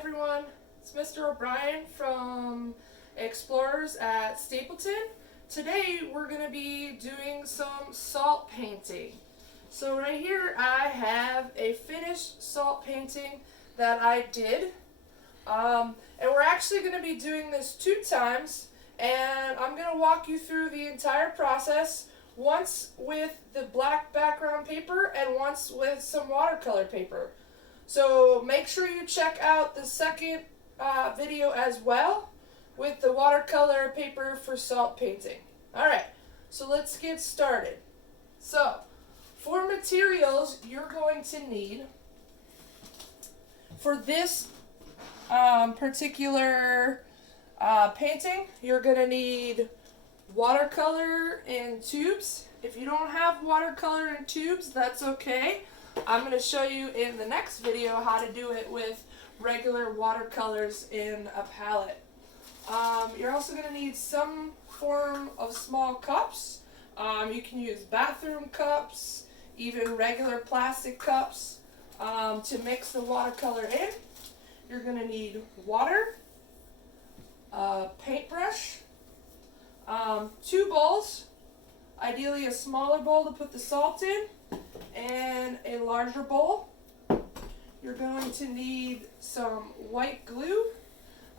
everyone, it's Mr. O'Brien from Explorers at Stapleton. Today we're going to be doing some salt painting. So right here I have a finished salt painting that I did. And we're actually going to be doing this 2 times, and I'm going to walk you through the entire process, once with the black background paper and once with some watercolor paper. So make sure you check out the second video as well with the watercolor paper for salt painting. Alright, so let's get started. So, for materials you're going to need for this particular painting, you're going to need watercolor in tubes. If you don't have watercolor in tubes, that's okay. I'm going to show you in the next video how to do it with regular watercolors in a palette. You're also going to need some form of small cups. You can use bathroom cups, even regular plastic cups to mix the watercolor in. You're going to need water, a paintbrush, 2 bowls, ideally a smaller bowl to put the salt in, and a larger bowl. You're going to need some white glue.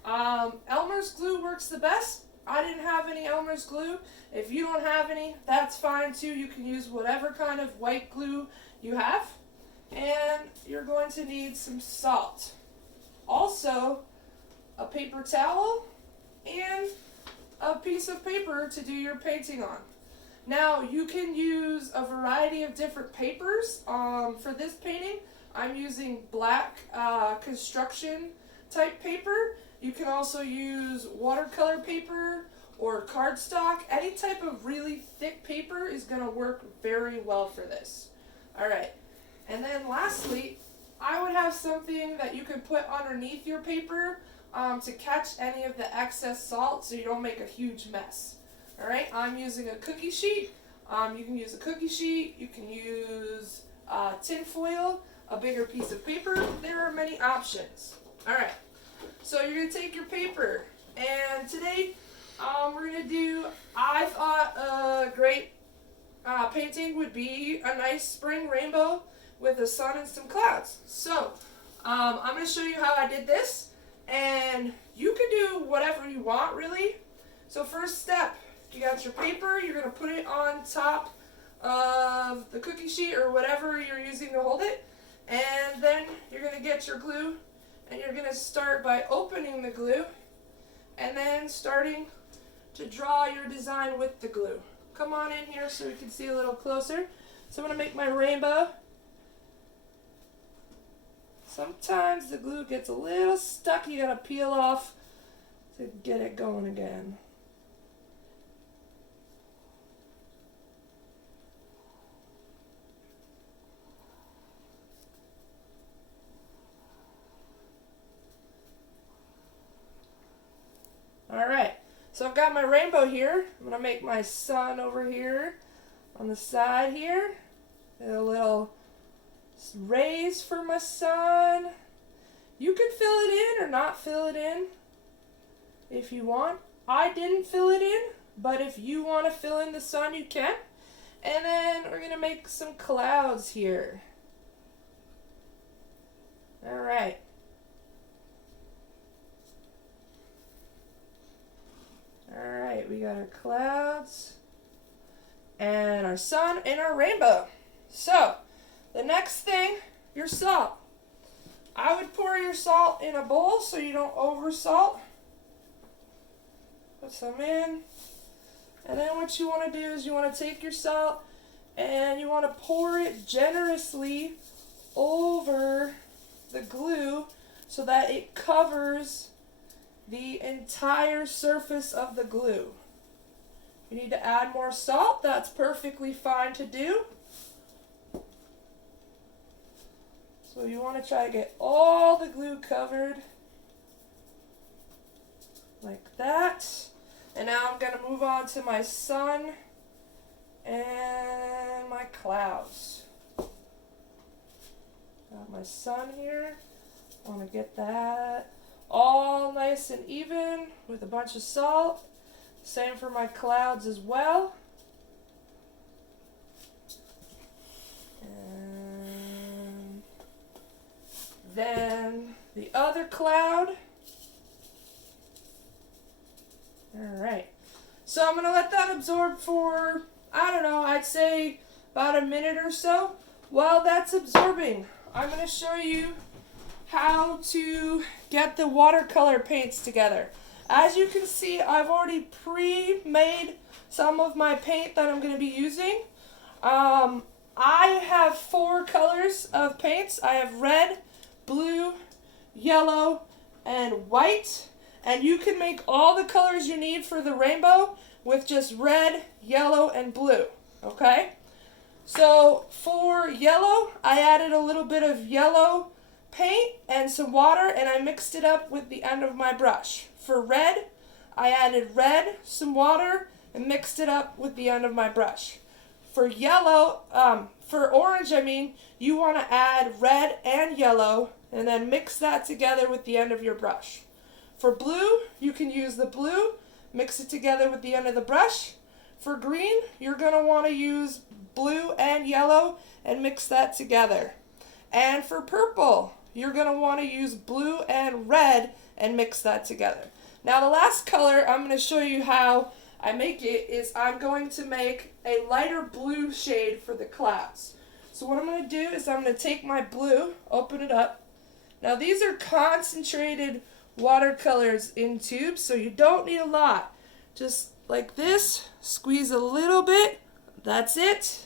Elmer's glue works the best. I didn't have any Elmer's glue. If you don't have any, that's fine too. You can use whatever kind of white glue you have. And you're going to need some salt. Also, a paper towel and a piece of paper to do your painting on. Now, you can use a variety of different papers. For this painting, I'm using black construction type paper. You can also use watercolor paper or cardstock. Any type of really thick paper is going to work very well for this. Alright, and then lastly, I would have something that you can put underneath your paper to catch any of the excess salt so you don't make a huge mess. Alright, I'm using a cookie sheet. You can use a cookie sheet, you can use tin foil, a bigger piece of paper. There are many options. Alright, so you're going to take your paper, and today we're going to do, I thought a great painting would be a nice spring rainbow with a sun and some clouds. So, I'm going to show you how I did this, and you can do whatever you want really. So first step, you got your paper, you're going to put it on top of the cookie sheet or whatever you're using to hold it, and then you're going to get your glue, and you're going to start by opening the glue and then starting to draw your design with the glue. Come on in here so we can see a little closer. So I'm going to make my rainbow. Sometimes the glue gets a little stuck, you got to peel off to get it going again. Alright, so I've got my rainbow here. I'm going to make my sun over here on the side here. And a little rays for my sun. You can fill it in or not fill it in if you want. I didn't fill it in, but if you want to fill in the sun, you can. And then we're going to make some clouds here. Alright. Alright, we got our clouds and our sun and our rainbow. So, the next thing, your salt. I would pour your salt in a bowl so you don't over salt. Put some in. And then what you want to do is you want to take your salt and you want to pour it generously over the glue so that it covers the entire surface of the glue. If you need to add more salt, that's perfectly fine to do. So you want to try to get all the glue covered like that. And now I'm going to move on to my sun and my clouds. Got my sun here Want to get that all nice and even with a bunch of salt. Same for my clouds as well. And then the other cloud. Alright. So I'm going to let that absorb for, I don't know, I'd say about a minute or so. While that's absorbing, I'm going to show you how to get the watercolor paints together. As you can see, I've already pre-made some of my paint that I'm going to be using. I have 4 colors of paints. I have red, blue, yellow, and white. And you can make all the colors you need for the rainbow with just red, yellow, and blue. Okay? So for yellow, I added a little bit of yellow paint and some water, and I mixed it up with the end of my brush. For red, I added red, some water, and mixed it up with the end of my brush. For orange, you want to add red and yellow, and then mix that together with the end of your brush. For blue, you can use the blue, mix it together with the end of the brush. For green, you're going to want to use blue and yellow and mix that together. And for purple, you're going to want to use blue and red and mix that together. Now the last color I'm going to show you how I make it is I'm going to make a lighter blue shade for the clouds. So what I'm going to do is I'm going to take my blue, open it up. Now these are concentrated watercolors in tubes, so you don't need a lot. Just like this, squeeze a little bit, that's it.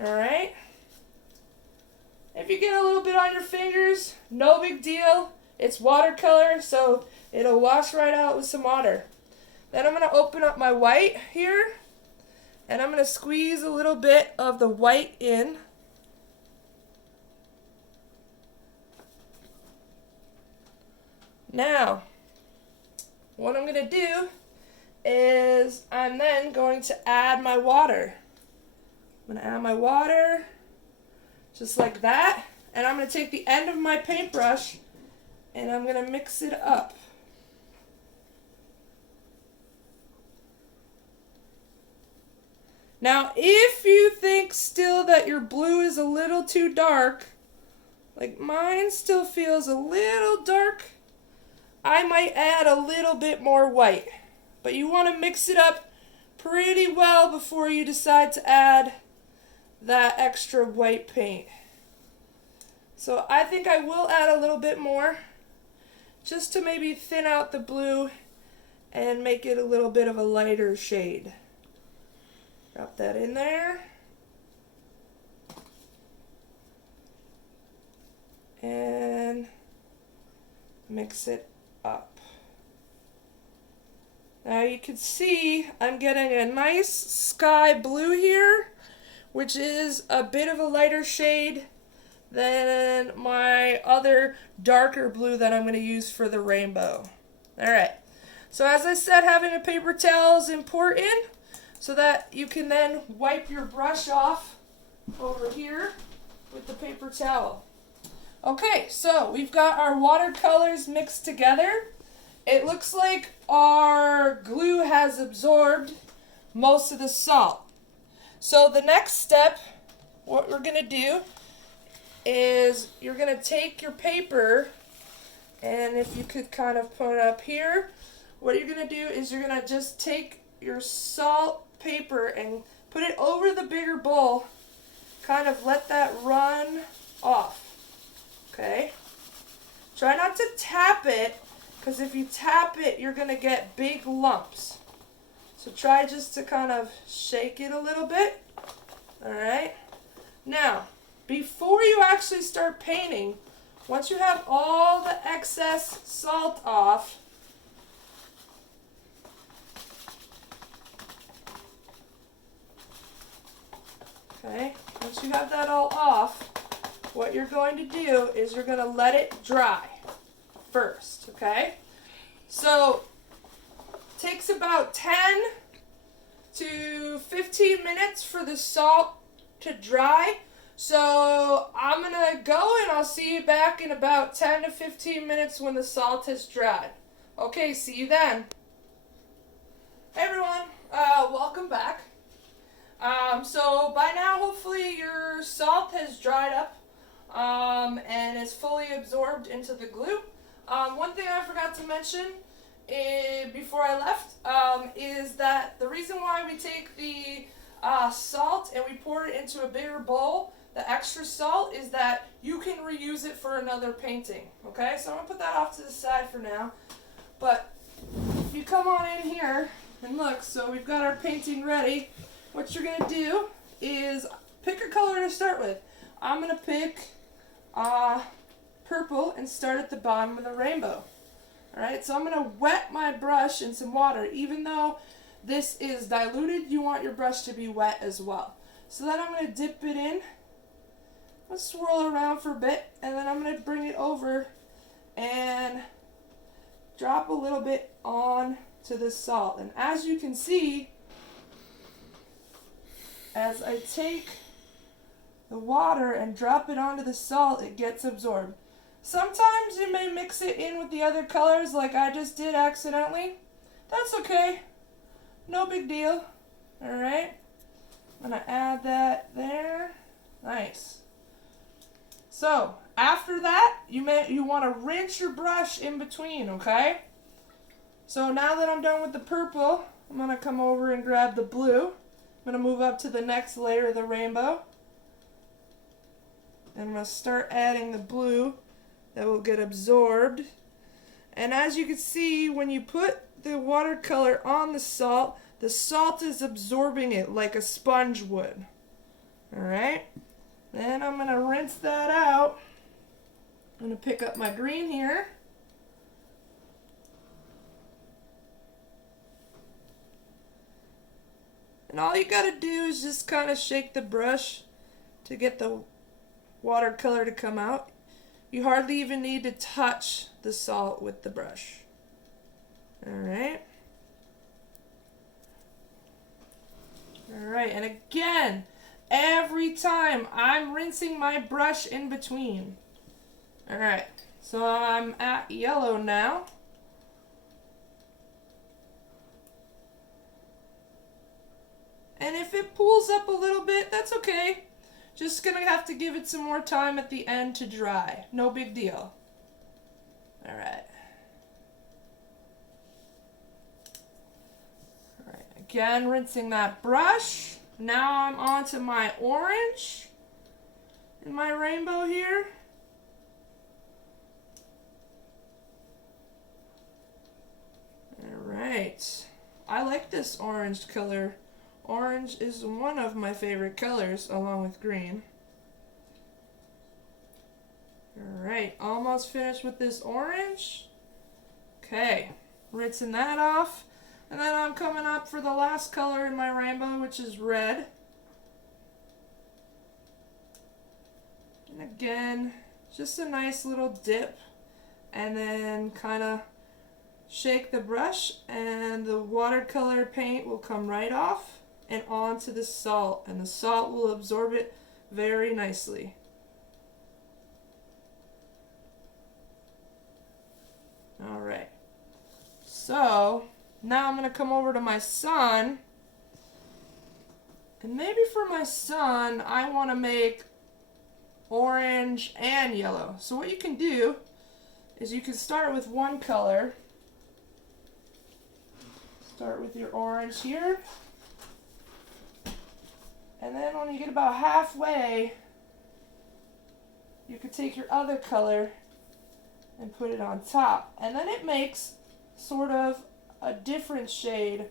Alright. If you get a little bit on your fingers, no big deal. It's watercolor, so it'll wash right out with some water. Then I'm going to open up my white here, and I'm going to squeeze a little bit of the white in. Now, what I'm going to do is I'm then going to add my water. I'm going to add my water just like that, and I'm going to take the end of my paintbrush and I'm going to mix it up. Now, if you think still that your blue is a little too dark, like mine still feels a little dark, I might add a little bit more white. But you want to mix it up pretty well before you decide to add that extra white paint. So I think I will add a little bit more just to maybe thin out the blue and make it a little bit of a lighter shade. Drop that in there. And mix it up. Now you can see I'm getting a nice sky blue here, which is a bit of a lighter shade than my other darker blue that I'm going to use for the rainbow. Alright, so as I said, having a paper towel is important so that you can then wipe your brush off over here with the paper towel. Okay, so we've got our watercolors mixed together. It looks like our glue has absorbed most of the salt. So the next step, what we're going to do is you're going to take your paper, and if you could kind of put it up here, what you're going to do is you're going to just take your salt paper and put it over the bigger bowl, kind of let that run off. Okay? Try not to tap it, because if you tap it, you're going to get big lumps. So try just to kind of shake it a little bit. Alright? Now, before you actually start painting, once you have all the excess salt off, okay, once you have that all off, what you're going to do is you're going to let it dry first, okay? So, it takes about 10 to 15 minutes for the salt to dry So I'm gonna go and I'll see you back in about 10 to 15 minutes when the salt has dried. Okay, see you then. Hey everyone, welcome back. So by now hopefully your salt has dried up and is fully absorbed into the glue. One thing I forgot to mention before I left is that the reason why we take the salt and we pour it into a bigger bowl, the extra salt, is that you can reuse it for another painting. Okay, so I'm going to put that off to the side for now. But if you come on in here and look, so we've got our painting ready. What you're going to do is pick a color to start with. I'm going to pick purple and start at the bottom of the rainbow. Alright, so I'm going to wet my brush in some water. Even though this is diluted, you want your brush to be wet as well. So then I'm going to dip it in. Let's swirl around for a bit, and then I'm going to bring it over and drop a little bit on to the salt. And as you can see, as I take the water and drop it onto the salt, it gets absorbed. Sometimes you may mix it in with the other colors like I just did accidentally. That's okay. No big deal. Alright. I'm going to add that there. Nice. So, after that, you want to rinse your brush in between, okay? So now that I'm done with the purple, I'm going to come over and grab the blue. I'm going to move up to the next layer of the rainbow. And I'm going to start adding the blue that will get absorbed. And as you can see, when you put the watercolor on the salt is absorbing it like a sponge would. Alright? Then I'm going to rinse that out. I'm going to pick up my green here. And all you got to do is just kind of shake the brush to get the watercolor to come out. You hardly even need to touch the salt with the brush. Alright. Alright, and again, every time I'm rinsing my brush in between. Alright, so I'm at yellow now. And if it pulls up a little bit, that's okay. Just gonna have to give it some more time at the end to dry. No big deal. Alright. Alright, again rinsing that brush. Now I'm on to my orange in my rainbow here. Alright. I like this orange color. Orange is one of my favorite colors, along with green. Alright, almost finished with this orange. Okay, rinsing that off. And then I'm coming up for the last color in my rainbow, which is red. And again, just a nice little dip. And then kind of shake the brush, and the watercolor paint will come right off and onto the salt, and the salt will absorb it very nicely. Alright, so now I'm going to come over to my sun, and maybe for my sun I want to make orange and yellow. So what you can do is you can start with one color. Start with your orange here. And then when you get about halfway, you could take your other color and put it on top. And then it makes sort of a different shade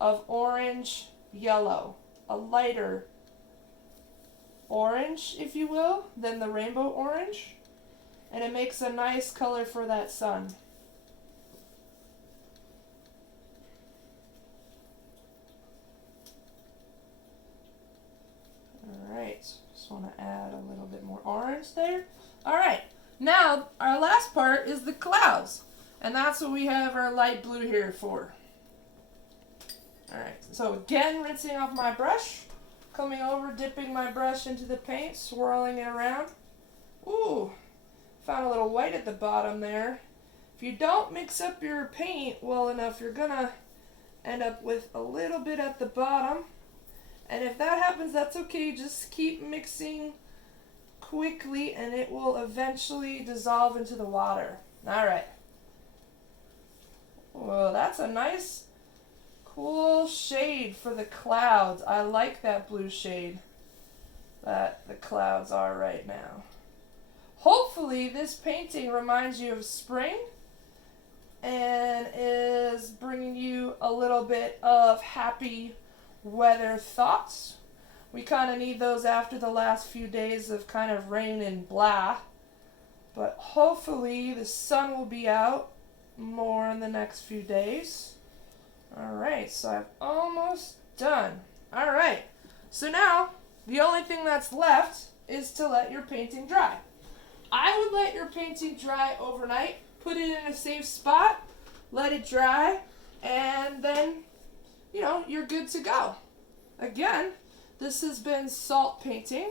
of orange yellow. A lighter orange, if you will, than the rainbow orange. And it makes a nice color for that sun. Alright, just want to add a little bit more orange there. Alright, now our last part is the clouds. And that's what we have our light blue here for. Alright, so again rinsing off my brush, Coming over, dipping my brush into the paint, swirling it around. Ooh, found a little white at the bottom there. If you don't mix up your paint well enough, you're gonna end up with a little bit at the bottom. And if that happens, that's okay. Just keep mixing quickly and it will eventually dissolve into the water. Alright. Whoa, that's a nice, cool shade for the clouds. I like that blue shade that the clouds are right now. Hopefully this painting reminds you of spring and is bringing you a little bit of happy weather thoughts. We kind of need those after the last few days of kind of rain and blah. But hopefully the sun will be out more in the next few days. Alright, so I'm almost done. Alright, so now the only thing that's left is to let your painting dry. I would let your painting dry overnight. Put it in a safe spot, let it dry, and then, you're good to go. Again, this has been Salt Painting,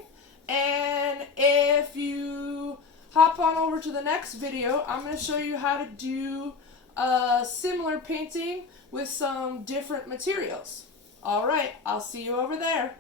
and if you hop on over to the next video, I'm going to show you how to do a similar painting with some different materials. Alright, I'll see you over there.